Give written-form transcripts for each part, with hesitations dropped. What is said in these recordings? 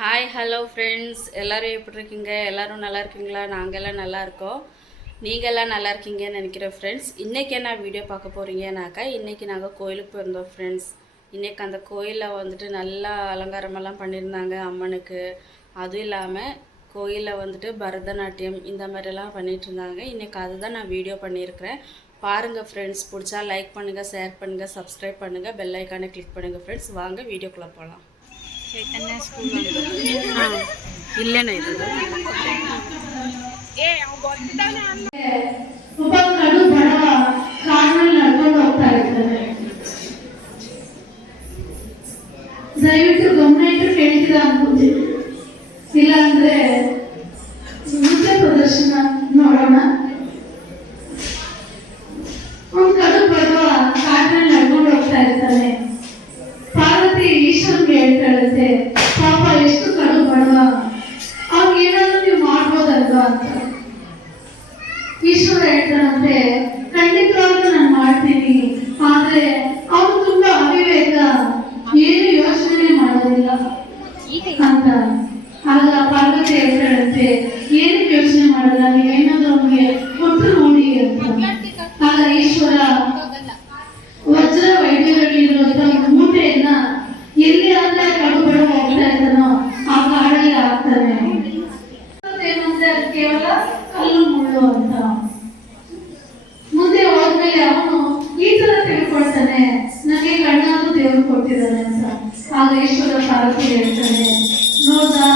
Hi hello friends, எல்லோரும் எப்படி இருக்கீங்க? எல்லோரும் நல்லா இருக்கீங்களா? நாங்கள்லாம் நல்லா இருக்கோம். நீங்கள்லாம் நல்லா இருக்கீங்கன்னு நினைக்கிறேன் ஃப்ரெண்ட்ஸ். இன்றைக்கி என்ன வீடியோ பார்க்க போகிறீங்கன்னாக்கா, இன்றைக்கி நாங்கள் கோயிலுக்கு போயிருந்தோம் ஃப்ரெண்ட்ஸ். இன்றைக்கி அந்த கோயிலில் வந்துட்டு நல்லா அலங்காரமெல்லாம் பண்ணியிருந்தாங்க அம்மனுக்கு. அதுவும் இல்லாமல் கோயிலில் வந்துட்டு பரதநாட்டியம் இந்த மாதிரிலாம் பண்ணிகிட்டு இருந்தாங்க. இன்றைக்கி அதுதான் நான் வீடியோ பண்ணியிருக்கிறேன். பாருங்கள் ஃப்ரெண்ட்ஸ், பிடிச்சா லைக் பண்ணுங்கள், ஷேர் பண்ணுங்கள், சப்ஸ்கிரைப் பண்ணுங்கள், பெல் ஐக்கானை கிளிக் பண்ணுங்கள் ஃப்ரெண்ட்ஸ். வாங்க வீடியோக்குள்ளே போகலாம். ಚೈತನ್ಯ ಸ್ಕೂಲ್ ಇಲ್ಲೇನ ಇದು ಒಬ್ಬ ಕಡು ಬಡವ ಕಾಡಿನಲ್ಲಿ ನಡ್ಕೊಂಡು ಹೋಗ್ತಾ ಇರ್ತಾನೆ. ದಯವಿಟ್ಟು ಗಮನ ಇಟ್ಟು ಕೇಳ್ತೀರಾ ಅನ್ಕೊಂತೀನಿ, ಇಲ್ಲಾಂದ್ರೆ ನೃತ್ಯ ಪ್ರದರ್ಶನ ನೋಡೋಣ. ಒಂದು ಕಡು ಬಡವ ಕಾಡಿನಲ್ಲಿ ನಡ್ಕೊಂಡು ಹೋಗ್ತಾ ಇರ್ತಾನೆ. ಪಾರ್ವತಿ ಈಶ್ವರನ್ಗೆ ಹೇಳ್ತಾಳಂತೆ, ಪಾಪ ಎಷ್ಟು ಕಡು ಬಡವ, ಅವ್ರಿಗೆ ಏನಾದ್ರು ನೀವು ಮಾಡ್ಬೋದಲ್ವಾ ಅಂತ. ಈಶ್ವರ ಹೇಳ್ತಾನಂತೆ, ಖಂಡಿತವಾಗ್ಲೂ ನಾನು ಮಾಡ್ತೀನಿ, ಆದ್ರೆ ಅವ್ರು ತುಂಬಾ ಅವಿವೇಕ, ಏನು ಯೋಚನೆ ಮಾಡೋದಿಲ್ಲ ಅಂತ. ಆಗ ಪಾರ್ವತಿ ಹೇಳ್ತಾಳಂತೆ, ಏನಕ್ಕೆ ಯೋಚನೆ ಮಾಡಲ್ಲ, ನೀವೇನಾದ್ರೂ ಅವ್ನಿಗೆ ಕೊಟ್ಟು ನೋಡಿ ಅಂತ. ಆಗ ಈಶ್ವರ ವಜ್ರ ವೈದ್ಯರಲ್ಲಿರುವಂತಹ ಮೂಟೆಯನ್ನ ಎಲ್ಲಿ ಆದ್ರೆ ಕಡು ಬಡ ಹೋಗ್ತಾ ಇದ್ದಾನೋ ಆ ಕಾಡಲ್ಲಿ ಆಗ್ತಾನೆ. ಏನಂದ್ರೆ ಅದು ಕೇವಲ ಕಲ್ಲು ಮುಳ್ಳು ಅಂತ. ಮುಂದೆ ಹೋದ್ಮೇಲೆ ಅವನು ಈ ತರ ತಿಳ್ಕೊಳ್ತಾನೆ, ನನಗೆ ಕಣ್ಣಾದ್ರೂ ದೇವರು ಕೊಟ್ಟಿದ್ದಾನೆ ಅಂತ. ಆಗ ಈಶ್ವರ ಪಾರ್ವತಿ ಹೇಳ್ತಾನೆ, ನೋಡ್ದಾ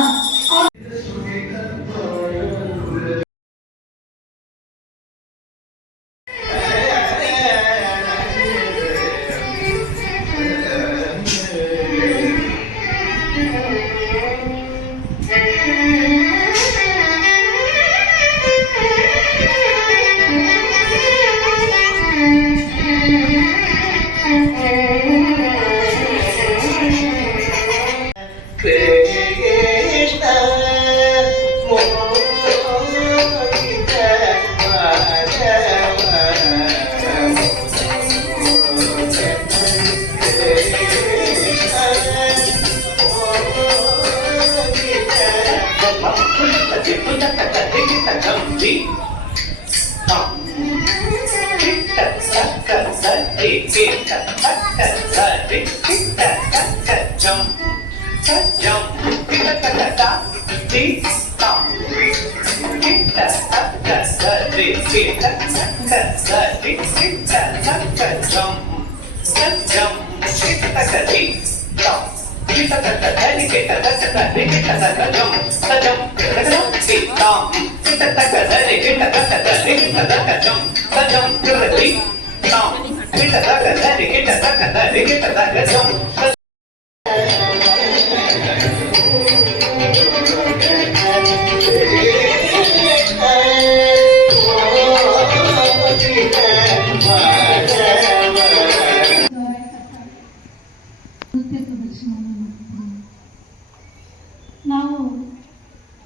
ನಾವು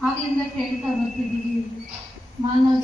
ಆಗಿಂದ ಕೇಳ್ತಾ ಬರ್ತಿದ್ದೀವಿ. ಮಾನವ